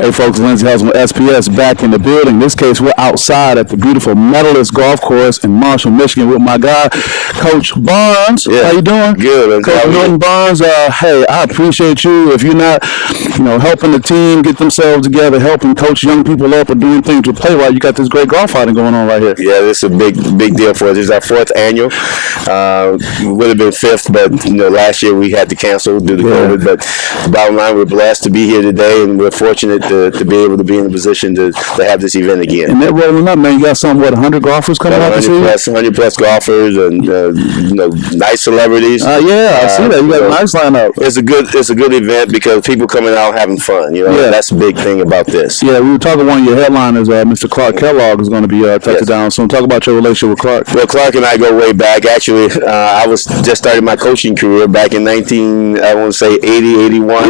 Hey folks, Lindsey Hudson with SPS back in the building. In this case, we're outside at the beautiful Medalist Golf Course in Marshall, Michigan with my guy, Coach Barnes. Yeah. How you doing? Good. Coach Milton Barnes, hey, I appreciate you. If you're not, helping the team get themselves together, helping coach young people up or doing things with Playwright, you got this great golf outing going on right here. Yeah, this is a big deal for us. This is our 4th annual. Would have been 5th, but last year we had to cancel due to COVID. But the bottom line, we're blessed to be here today, and we're fortunate to be able to be in a position to have this event again. And they're rolling up, man. You got 100 golfers coming out this year? 100 plus golfers and nice celebrities. I see that. You got a nice lineup. It's a good event because people coming out having fun. That's the big thing about this. Yeah, we were talking. One of your headliners, Mr. Clark Kellogg, is going to be touching down soon. Talk about your relationship with Clark. Well, Clark and I go way back. Actually, I was just starting my coaching career back in 80, 81.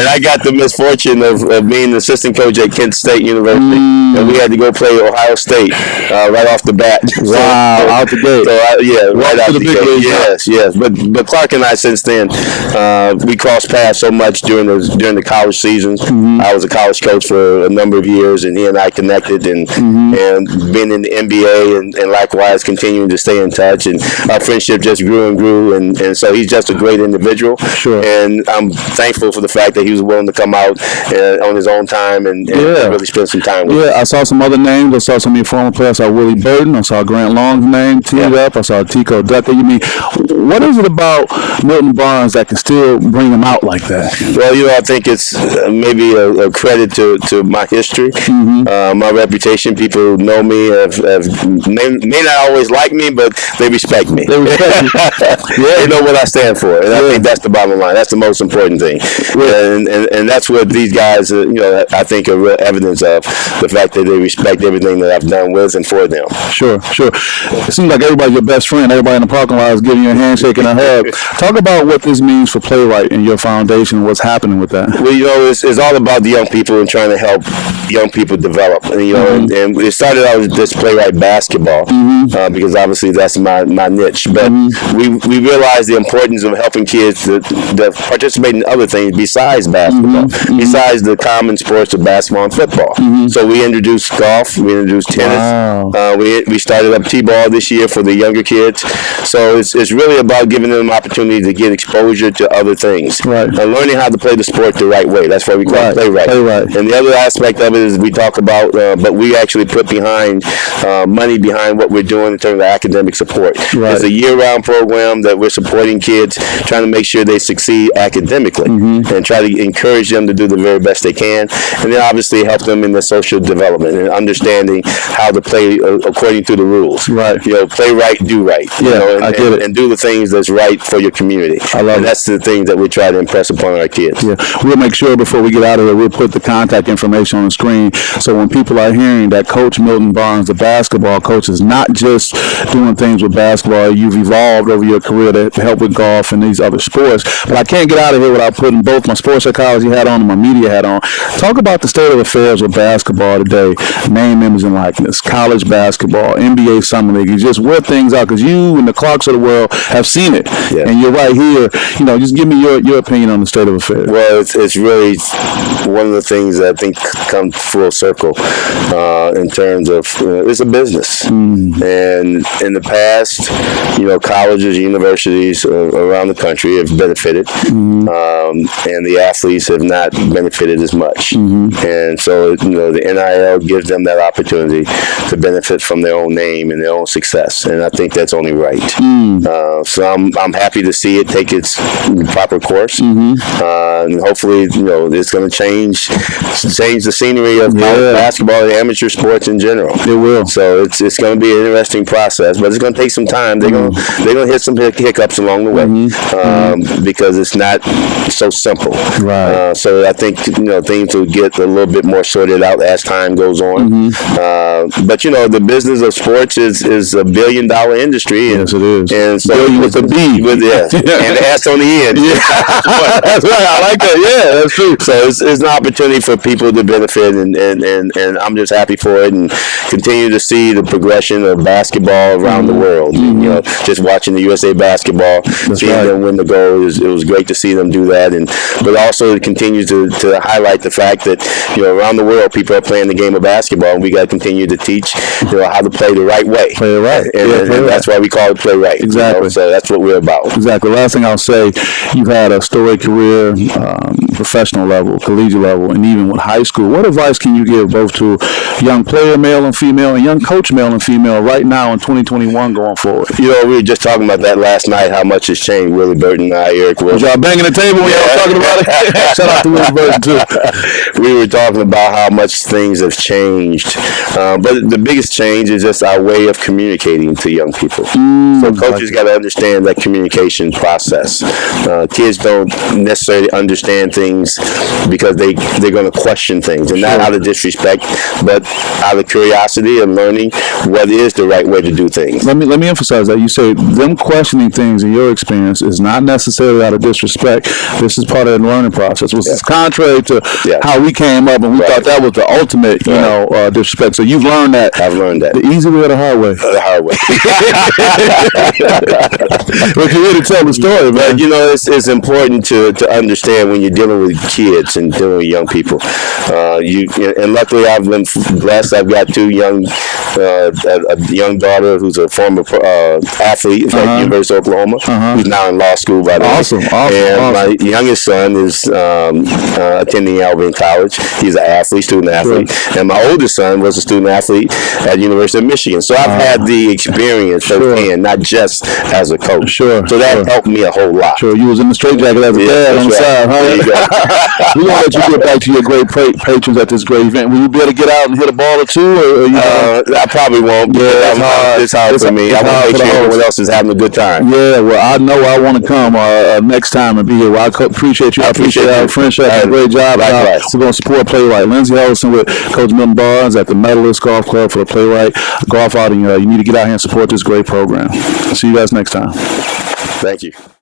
And I got the misfortune of being the assistant coach at Kent State University, and we had to go play Ohio State right off the bat. Wow, out the gate. So right out the gate. Yes. But Clark and I since then we crossed paths so much during the college seasons. I was a college coach for a number of years, and he and I connected and been in the NBA and likewise continuing to stay in touch. And our friendship just grew and grew, and so he's just a great individual. Sure. And I'm thankful for the fact that he was willing to come out on his own time and really spend some time with us. Yeah, I saw some other names. I saw some of your former players. I saw Willie Burton. I saw Grant Long's name teed up. I saw Tico Ducker. What is it about Milton Barnes that can still bring him out like that? Well, I think it's maybe a credit to my history, my reputation. People know me, may not always like me, but they respect me. They respect you. They know what I stand for, and I think that's the bottom line. That's the most important thing, and that's what these guys, I think, are real evidence of the fact that they respect everything that I've done with and for them. Sure. It seems like everybody's your best friend. Everybody in the parking lot is giving you a handshake and a hug. Talk about what this means for Playwright and your foundation and what's happening with that. Well, it's all about the young people and trying to help young people develop. And, and it started out with this Playwright basketball because obviously that's my niche. But we realized the importance of helping kids to participate in other things besides basketball, besides the common sports of basketball and football. So we introduced golf, we introduced tennis. Wow. We started up T-ball this year for the younger kids. So it's really about giving them an opportunity to get exposure to other things. Right. And learning how to play the sport the right way. That's why we call it Playwright. And the other aspect of it is we talk about, but we actually put money behind what we're doing in terms of academic support. Right. It's a year-round program that we're supporting kids, trying to make sure they succeed academically and try to encourage them to do the very best they can. And then obviously help them in their social development and understanding how to play according to the rules. Right. Play right, do right. I get it. And do the things that's right for your community. I love and that's the thing that we try to impress upon our kids. Yeah, we'll make sure before we get out of here, we'll put the contact information on the screen. So when people are hearing that Coach Milton Barnes, the basketball coach, is not just doing things with basketball. You've evolved over your career to help with golf and these other sports. But I can't get out of here without putting both my sports psychology hat on and my media hat on. Talk about the state of affairs with basketball today. Name, image, and likeness. College basketball, NBA Summer League. You just where things out because you and the Clarks of the world have seen it. Yeah. And you're right here. Just give me your opinion on the state of affairs. Well, it's really one of the things that I think comes full circle in terms of it's a business. And in the past, colleges, universities around the country have benefited, and the athletes have not benefited as much. And so, the NIL gives them that opportunity to benefit from their own name and their own success, and I think that's only right. So I'm happy to see it take its proper course, and hopefully, it's going to change the scenery of basketball and amateur sports in general. It will. So it's going to be an interesting process, but it's going to take some time. They're going to hit some hiccups along the way because it's not so simple. Right. So I think things will get a little bit more sorted out as time goes on. But the business of sports is $1 billion industry. Yes, it is. And so billion with a B. And the S on the end. That's right. I like that. Yeah, that's true. So it's an opportunity for people to benefit, and I'm just happy for it, and continue to see the progression of basketball around the world. Just watching the USA basketball, seeing them win the gold, it was great to see them do that, but also also continue to highlight the fact that, around the world, people are playing the game of basketball, and we got to continue to teach, how to play the right way. Play it right. And that's why we call it play right. Exactly. So that's what we're about. Exactly. Last thing I'll say, you've had a storied career, professional level, collegiate level, and even with high school. What advice can you give both to young player, male and female, and young coach, male and female, right now in 2021 going forward? We were just talking about that last night, how much has changed. Willie Burton and I, Eric Wilson. Was y'all banging the table when y'all was talking about it? Shout out to Willie Burton, too. We were talking about how much things have changed. But the biggest change is just our way of communicating to young people. So coaches got to understand that communication process. Kids don't necessarily understand things because they're going to question things, and not out of disrespect, but out of curiosity and learning what is the right way to do things. Let me emphasize that. You say them questioning things in your experience is not necessarily out of disrespect. This is part of the learning process, which is contrary to how we came up, and we thought that was the ultimate, disrespect. So you've learned that. I've learned that. The easy way or the hard way? The hard way. But you really tell the story, man. But, it's important to understand when you're dealing with kids and dealing with young people. And luckily I've been blessed. I've got two a young daughter who's a former athlete at University of Oklahoma, who's now in law school, by the way. Awesome. And my youngest son is attending Albion College. He's an athlete, student athlete. Sure. And my oldest son was a student athlete at University of Michigan. So I've had the experience firsthand, not just as a coach. Sure. So that helped me a whole lot. Sure. You was in the straitjacket as a dad on the side, huh? There you go. We're going to let you get back to your great patrons at this great event. Will you be able to get out and hit a ball or two? Or I probably won't. It's hard for me. I want to make sure everyone else is having a good time. Yeah, well, I know I want to come next time and be here. Well, I appreciate you. I appreciate our friendship. Great job. We're going to support Playwright. Lindsey Holston with Coach Milton Barnes at the Medalist Golf Club for the Playwright Golf Outing. You need to get out here and support this great program. See you guys next time. Thank you.